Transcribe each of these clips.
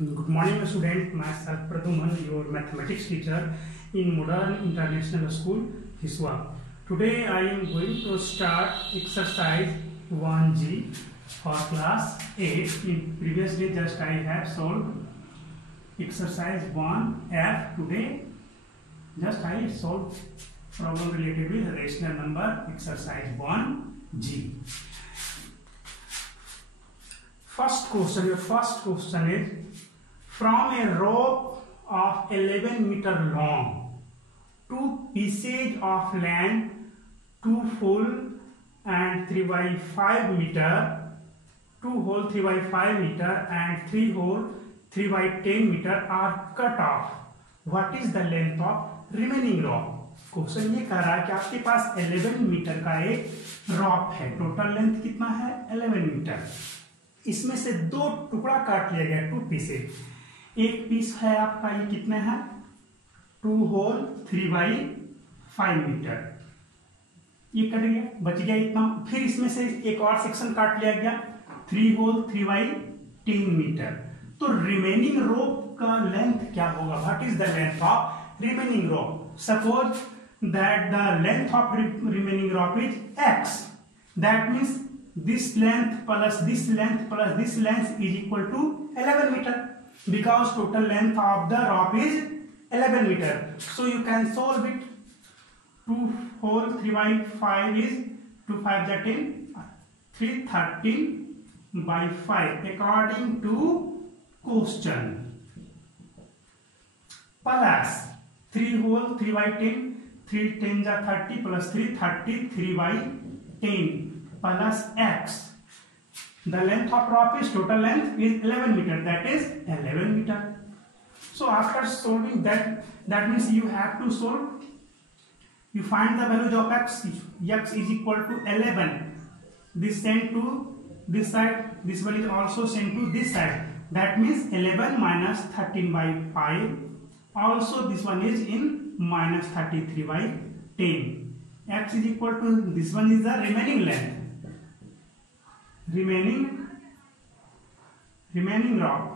Good morning, student. Myself Praduman, your mathematics teacher in Modern International School, Hiswa. Today I am going to start exercise 1G for class 8. In previous day, just I have solved exercise 1F. Today, just I solved problem related with rational number, exercise 1G. First question is, from a rope of 11 meter long, two pieces of land, 2 full and 3 by 5 meter, 2 whole 3 by 5 meter and 3 whole 3 by 10 meter are cut off. What is the length of remaining rope? Question ये कह रहा है कि आपके पास 11 metre का एक रॉप है, total length कितना है 11 मीटर। इसमें से दो टुकड़ा काट लिया गया, 2 पीसेस। एक पीस है आपका ये कितने है 2 होल 3 बाई 5 मीटर, ये कट गया, बच गया इतना। फिर इसमें से एक और सेक्शन काट लिया गया 3 होल 3 बाई 10 मीटर। तो रिमेनिंग रोप का लेंथ क्या होगा? What is the length of remaining rope? Suppose that the length of remaining rope is x, that means this length plus this length plus this length is equal to 11 meter, because total length of the rope is 11 meter. So you can solve it. 2 whole 3 by 5 is 2 5 that 10, 313 by 5 according to question, plus 3 whole 3 by 10, 3 10 ja 30 plus 3 33 by 10 plus x. The length of rope is total length is 11 meter, that is 11 meter. So after solving that means you have to solve, you find the value of x. X is equal to 11. This sent to this side, this one is also sent to this side. That means 11 minus 13 by 5. Also this one is in minus 33 by 10. X is equal to, this one is the remaining length, remaining rope.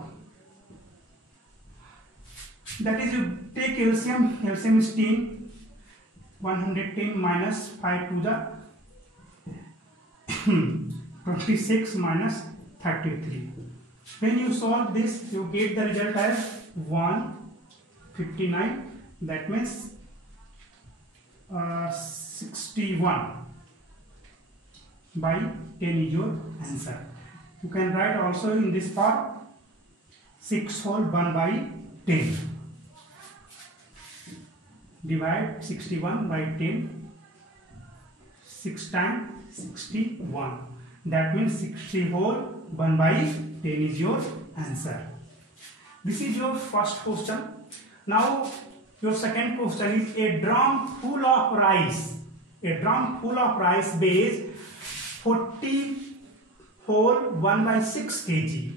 That is, you take LCM. LCM is 10. 110 minus 5 to the 26 minus 33. When you solve this, you get the result as 159. That means 61 by 10 is your answer. You can write also in this part 6 whole 1 by 10. Divide 61 by 10. 6 times 61. That means 60 whole 1 by 10 is your answer. This is your first question. Now your second question is, a drum full of rice. A drum full of rice weighs 40 whole 1 by 6 kg.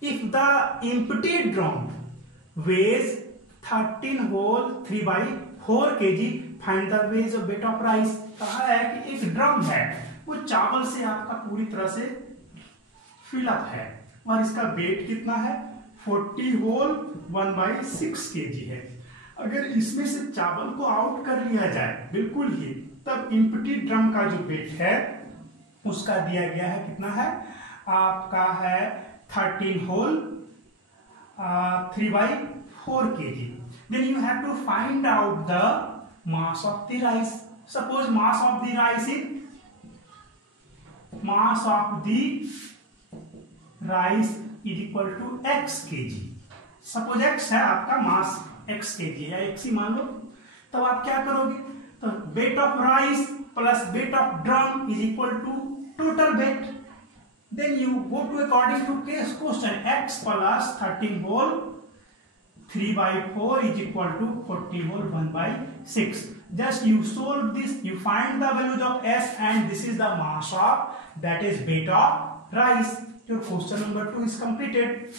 If the empty drum weighs 13 whole 3 by 4 kg, find the weight of rice. कहा है कि एक drum है, वो चावल से आपका पूरी तरह से फिलअप है और इसका वेट कितना है 40 होल 1 by 6 kg है। अगर इसमें से चावल को आउट कर लिया जाए बिल्कुल ही, तब एम्प्टी ड्रम का जो वेट है उसका दिया गया है, कितना है आपका है 13 whole 3 by 4 kg. Then you have to find out the mass of the rice. Suppose mass of the rice is equal to x kg. Suppose x है आपका मास x kg है, x ही मान लो। तब आप क्या करोगे? तो weight of rice plus weight of drum is equal to total weight. Then you go to according to case question, x plus 13 whole 3 by 4 is equal to 40 whole 1 by 6. Just you solve this, you find the value of s, and this is the mass of, that is weight of rice. Your question number 2 is completed.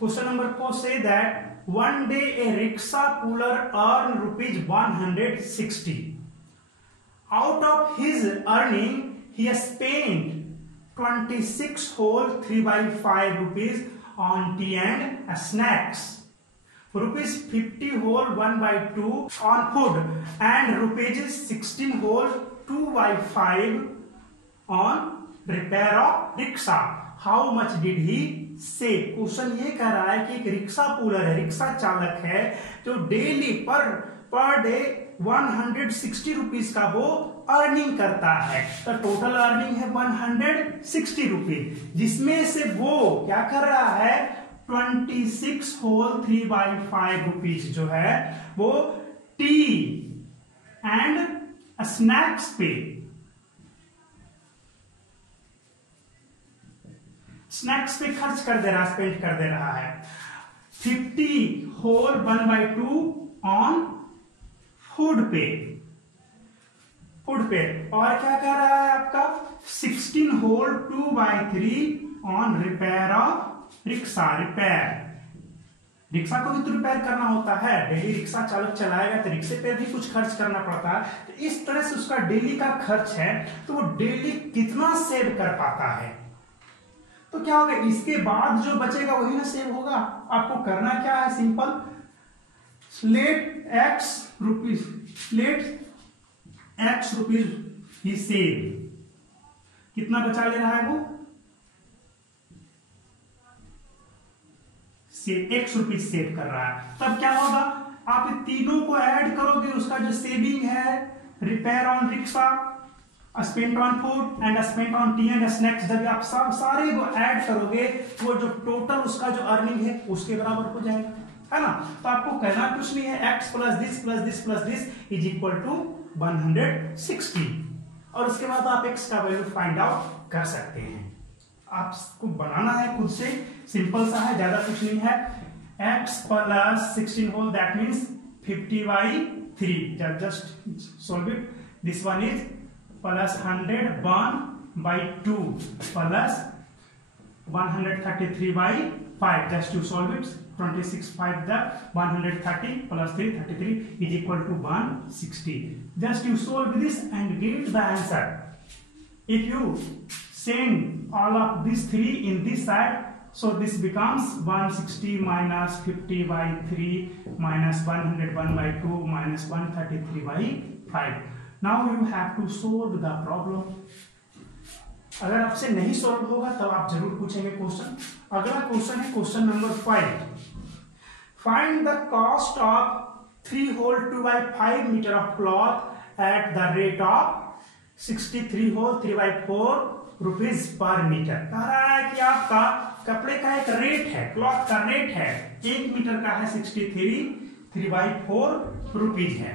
Question number 4 say that one day a rickshaw puller earned rupees 160. Out of his earning, he has spent 26 whole 3 by 5 rupees on tea and snacks. Rupees 50 whole 1/2 on food and rupees 16 whole 2/5 on repair of rickshaw. How much did he save? Question ये कह रहा है कि एक rickshaw puller है, rickshaw चालक है, जो डेली पर डे 160 रुपीज का वो अर्निंग करता है। तो टोटल अर्निंग है 160 रुपीज, जिसमें से वो क्या कर रहा है 26 होल 3/5 रुपीज जो है वो टी एंड स्नैक्स पे खर्च कर दे रहा, स्पेंड कर दे रहा है। 50 होल 1/2 ऑन फूड पे, और क्या कर रहा है आपका 16 whole 2/3 on repair of rickshaw. Rickshaw को भी तो रिपेयर करना होता है, डेली रिक्शा चालक चलाएगा तो रिक्शे पे भी कुछ खर्च करना पड़ता है। तो इस तरह से उसका डेली का खर्च है, तो वो डेली कितना सेव कर पाता है। तो क्या होगा, इसके बाद जो बचेगा वही ना सेव होगा। आपको करना क्या है, सिंपल, लेट x रुपीज ही सेव। कितना बचा ले रहा है वो, x रुपीज सेव कर रहा है। तब क्या होगा, आप तीनों को ऐड करोगे, उसका जो सेविंग है repair on rickshaw, spent on food and spent on T and snacks, जब आप सारे को ऐड करोगे वो जो टोटल उसका जो अर्निंग है उसके बराबर हो जाएगा, है ना। तो आपको कहना कुछ नहीं है, x plus this plus this plus this is equal to 160, और उसके बाद आप x का वैल्यू फाइंड आउट कर सकते हैं। आपको बनाना है खुद से, सिंपल सा है, ज्यादा कुछ नहीं है। x plus 16 whole that means 50/3, just solve it. This one is plus 101/2 plus 133/5, just to solve it, 26/5 the 130 plus 3 33 is equal to 160. Just you solve this and get the answer. If you send all of these 3 in this side, so this becomes 160 minus 50/3 minus 101/2 minus 133/5. Now you have to solve the problem. अगर आपसे नहीं solve होगा तब आप जरूर पूछेंगे question. अगला question है question number 5। Find the cost of 3 whole 2/5 metre of cloth at the rate of 63 whole 3/4 rupees per metre. कह रहा है कि आपका कपड़े का एक रेट है, क्लॉथ का रेट है, 1 मीटर का है 63 3/4 रुपीज है।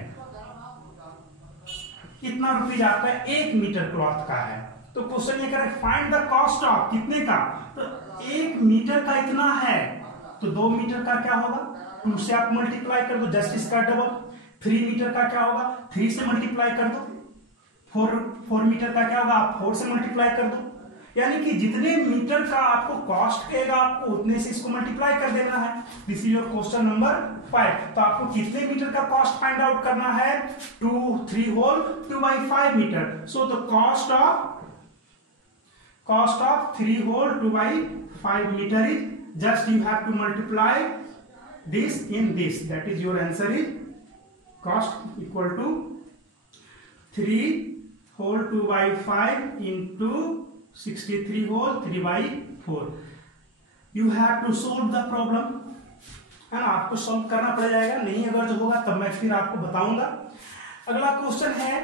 कितना रुपीज आपका 1 मीटर क्लॉथ का है। तो क्वेश्चन ये कह रहा है फाइंड द कॉस्ट ऑफ, कितने का, तो 1 मीटर का इतना है, तो 2 मीटर का क्या होगा, 2 से आप मल्टीप्लाई कर दो, जस्ट इसका डबल। 3 मीटर का क्या होगा, 3 से मल्टीप्लाई कर दो। 4 मीटर का क्या होगा, आप 4 से मल्टीप्लाई कर दो। यानी कि जितने मीटर का आपको कॉस्ट कहेगा आपको उतने से इसको मल्टीप्लाई कर देना है। This is your question number 5। तो आपको कितने मीटर का कॉस्ट फाइंड आउट करना है, 3 whole 2/5 metre. So the cost of 3 whole 2/5 meter is, just you have to multiply this in this, that is your answer is cost equal to 3 whole 2/5 into 63 whole 3/4. You have to solve the problem, है ना, आपको solve करना पड़ जाएगा। नहीं अगर जो होगा तब मैं फिर आपको बताऊंगा। अगला क्वेश्चन है,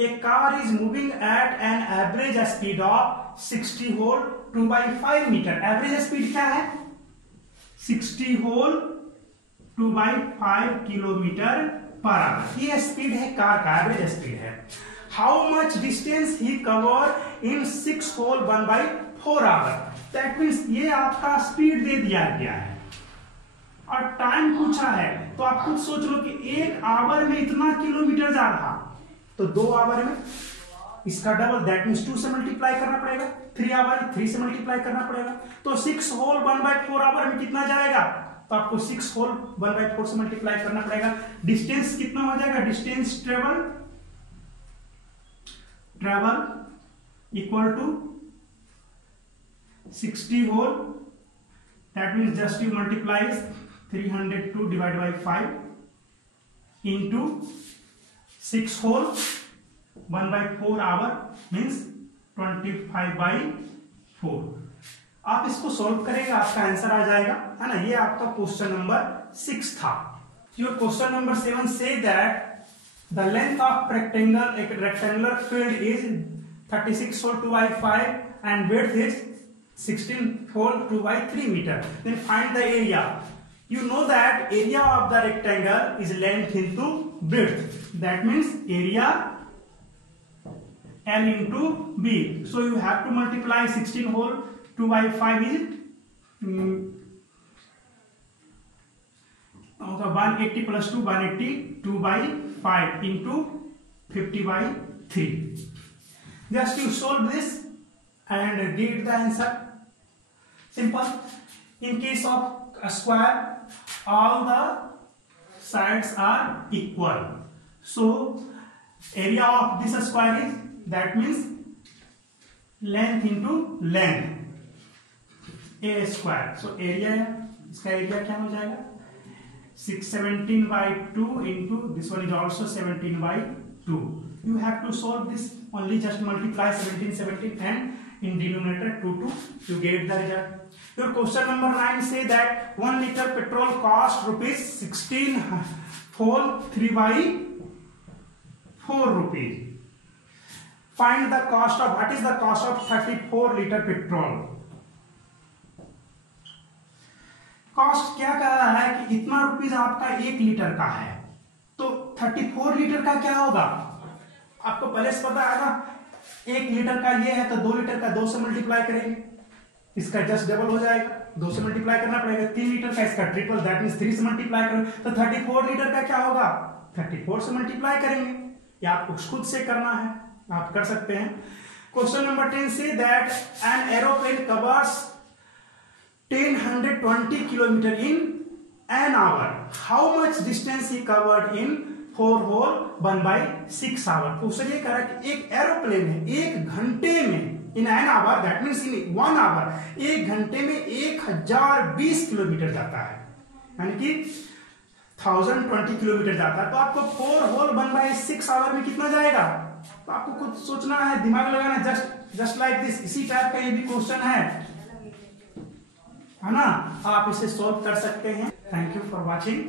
a car is moving at an average speed of 60 whole 2/5 metre. Average speed क्या है, 60 होल 2/5 किलोमीटर पर आवर। ये स्पीड है कार का, एवरेज स्पीड है। How much distance he cover in 6 whole 1/4 hour. That means ये आपका speed दे दिया गया है और टाइम पूछा है, तो आप खुद सोच लो कि 1 आवर में इतना किलोमीटर जा रहा, तो 2 आवर में इसका डबल, दैट मीन्स 2 से मल्टीप्लाई करना पड़ेगा। 3 आवर 3 से मल्टीप्लाई करना पड़ेगा। तो 6 होल 1/4 आवर में कितना जाएगा, तो आपको 6 होल 1/4 से मल्टीप्लाई करना पड़ेगा। डिस्टेंस कितना हो जाएगा, distance travel equal to 60 whole That means just you multiply 302 divided by 5 into 6 whole 1 by 4 hour means 25 by 4। आप इसको सॉल्व करेंगे, आपका आंसर आ जाएगा, है ना। ये आपका क्वेश्चन नंबर 6 था। Your question number 7 say that the length of rectangle, एक rectangular field is 36 whole 2 by 5 and width is 16 whole 2 by 3 meter. Then find the area. You know that area of the rectangle is length into width. That means area L into B. So you have to multiply 16 whole 2 by 5 is 180 plus 2 182 by 5 into 50 by 3. Just you solve this and get the answer. Simple. In case of a square, all the sides are equal. So area of this square is, that means length into length, a square. So area, इसका area क्या हो जाएगा 617 by 2 into this one is also 17 by 2. You have to solve this, only just multiply 17 and in denominator 2 you get the result. Your question number 9 say that 1 liter petrol cost rupees 16 whole 3 by 4 rupees. Find the cost of, what is the cost of 34 liter petrol. Cost क्या कह रहा है कि इतना rupees आपका 1 litre का है, तो 34 लीटर का क्या होगा आपको पहले से पता है ना। 1 लीटर का ये है तो 2 लीटर का 2 से मल्टीप्लाई करेंगे, इसका जस्ट डबल हो जाएगा, 2 से मल्टीप्लाई करना पड़ेगा। 3 लीटर का इसका ट्रिपल, दैट मींस 3 से मल्टीप्लाई करेंगे, तो 34 लीटर का क्या होगा 34 से मल्टीप्लाई करेंगे। ये आपको खुद से करना है, आप कर सकते हैं। Question number 10 say that an aeroplane covers 1,020 kilometre in an hour, how much distance he covered in 4 whole 1 by 6 hour। Question ये कह रहा है कि एक एरोप्लेन है 1 घंटे में, in an hour that means in 1 hour, 1 घंटे में 1020 किलोमीटर जाता है, यानी कि 1020 किलोमीटर जाता है। तो आपको 4 whole 1 by 6 hour में कितना जाएगा, तो आपको खुद सोचना है, दिमाग लगाना, जस्ट लाइक दिस। इसी टाइप का ये भी क्वेश्चन है ना, आप इसे सॉल्व कर सकते हैं। Thank you for watching.